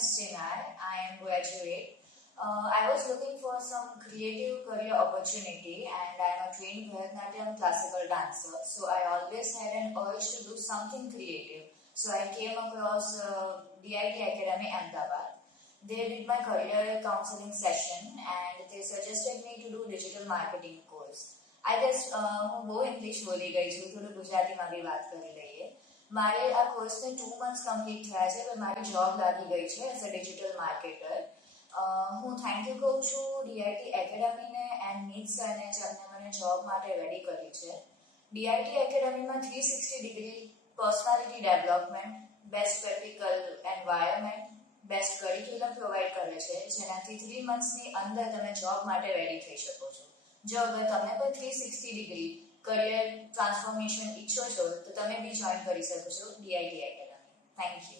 is Chinay. I am graduate. I was looking for some creative career opportunity and I am a trained Bharatanatyam classical dancer. So I always had an urge to do something creative. So I came across DIT Academy Ahmedabad. They did my career counseling session and they suggested me to do digital marketing course. I guess હું બહુ English બોલી ગઈ છું, થોડું ગુજરાતીમાં બી વાત કરી લઈએ. મારે આ કોર્સને 2 months કમ્પ્લીટ થયા છે, પણ મારી જોબ લાગી ગઈ છે એઝ અ ડિજિટલ માર્કેટર. હું થેન્ક યુ કહું છું DIT એકેડમીને એન્ડ નીટ સરને જેમને મને જોબ માટે રેડી કરી છે. DIT એકેડમીમાં 360 degree personality development, best practical environment, best curriculum provide કરે છે, જેનાથી 3 monthsની અંદર તમે જોબ માટે રેડી થઈ શકો છો. જો અગર તમે કોઈ 360 ડિગ્રી કરિયર ટ્રાન્સફોર્મેશન ઈચ્છો છો તો તમે બી જોઈન કરી શકો છો DIT એકેડમી. Thank you.